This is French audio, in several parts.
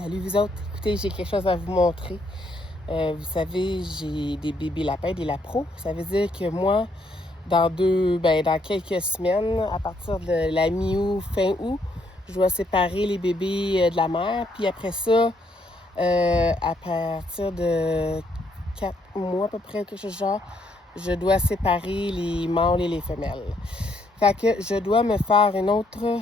Salut vous autres, écoutez, j'ai quelque chose à vous montrer. Vous savez, j'ai des bébés lapins, des lapros. Ça veut dire que moi, dans quelques semaines, à partir de la mi-août, fin août, je dois séparer les bébés de la mère. Puis après ça, à partir de 4 mois à peu près, quelque chose de genre, je dois séparer les mâles et les femelles. Fait que je dois me faire une autre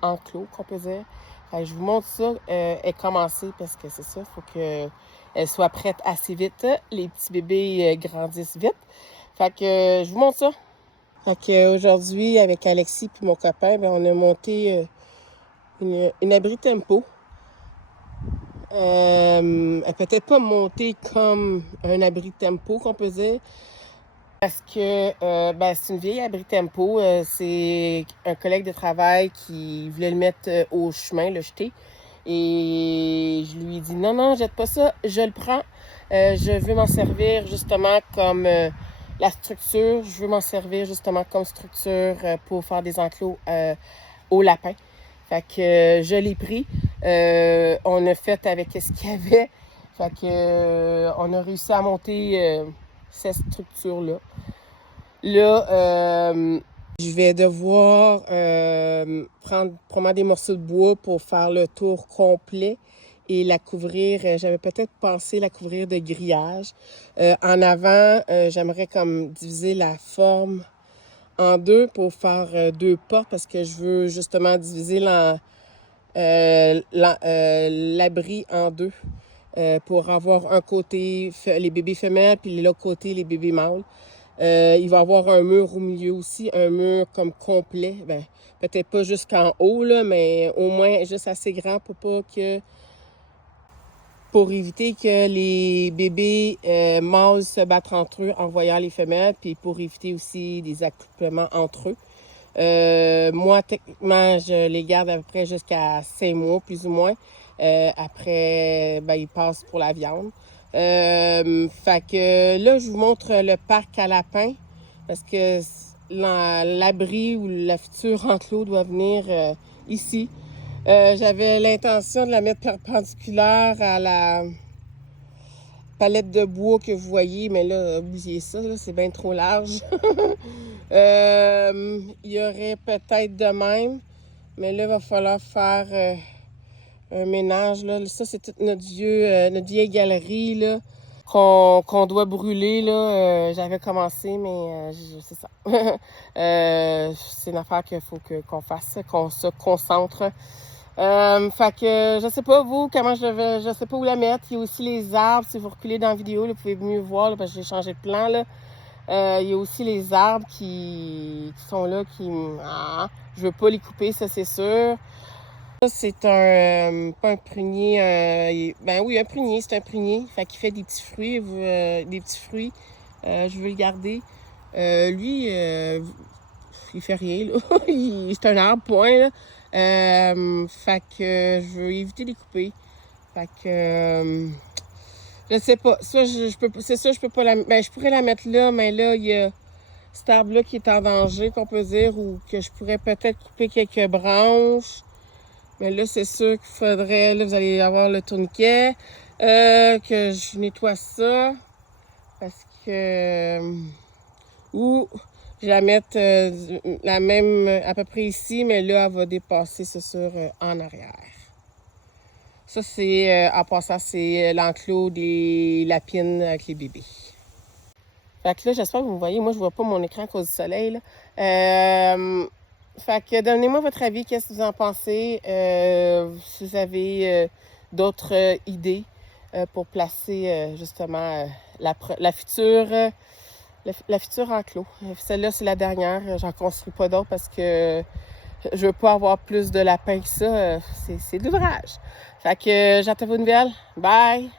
enclos, qu'on peut dire. Fait que je vous montre ça est commencée parce que c'est ça, il faut qu'elle soit prête assez vite. Les petits bébés grandissent vite. Fait que je vous montre ça. Fait que aujourd'hui, avec Alexis et mon copain, on a monté une abri tempo. Elle peut-être pas montée comme un abri tempo, qu'on peut dire. Parce que c'est une vieille abri tempo. C'est un collègue de travail qui voulait le mettre au chemin, le jeter. Et je lui ai dit non, jette pas ça, je le prends. Je veux m'en servir justement comme la structure. Je veux m'en servir justement comme structure pour faire des enclos aux lapins. Fait que je l'ai pris. On a fait avec ce qu'il y avait. Fait que on a réussi à monter cette structure-là. Là, je vais devoir prendre probablement des morceaux de bois pour faire le tour complet et la couvrir. J'avais peut-être pensé la couvrir de grillage. En avant, j'aimerais comme diviser la forme en deux pour faire deux portes parce que je veux justement diviser l'abri en deux pour avoir un côté les bébés femelles puis l'autre côté les bébés mâles. Il va y avoir un mur au milieu aussi, un mur comme complet. Peut-être pas jusqu'en haut, là, mais au moins juste assez grand pour éviter que les bébés mâles se battent entre eux en voyant les femelles, puis pour éviter aussi des accouplements entre eux. Moi, techniquement, je les garde à peu près jusqu'à 5 mois, plus ou moins. Après, ils passent pour la viande. Fait que là, je vous montre le parc à lapins parce que l'abri ou la future enclos doit venir ici. J'avais l'intention de la mettre perpendiculaire à la palette de bois que vous voyez, mais là, oubliez ça, là, c'est bien trop large. Il y aurait peut-être de même, mais là, il va falloir faire un ménage. Là. Ça, c'est toute notre vieille galerie là, qu'on doit brûler. Là. J'avais commencé, mais c'est ça. C'est une affaire qu'il faut qu'on fasse, qu'on se concentre. Fait que je sais pas vous, comment je sais pas où la mettre. Il y a aussi les arbres, si vous reculez dans la vidéo, là, vous pouvez mieux voir là, parce que j'ai changé de plan. Là. Il y a aussi les arbres qui sont là, je veux pas les couper, ça c'est sûr. Ça, c'est pas un prunier, oui, un prunier, c'est un prunier, fait qu'il fait des petits fruits, je veux le garder. Lui, il fait rien, là, c'est un arbre, point, là. Fait que je veux éviter de les couper. Fait que, je sais pas, ça, c'est ça, je peux pas je pourrais la mettre là, mais là, il y a cet arbre-là qui est en danger, qu'on peut dire, ou que je pourrais peut-être couper quelques branches. Mais là, c'est sûr qu'il faudrait, là, vous allez avoir le tourniquet, que je nettoie ça, parce que, ou je la mette la même, à peu près ici, mais là, elle va dépasser, c'est sûr, en arrière. Ça, c'est, en passant, c'est l'enclos des lapines avec les bébés. Fait que là, j'espère que vous me voyez. Moi, je vois pas mon écran à cause du soleil, là. Fait que donnez-moi votre avis, qu'est-ce que vous en pensez? Si vous avez d'autres idées pour placer justement la future enclos. Celle-là, c'est la dernière. J'en construis pas d'autres parce que je veux pas avoir plus de lapins que ça. C'est de l'ouvrage. Fait que j'attends vos nouvelles. Bye!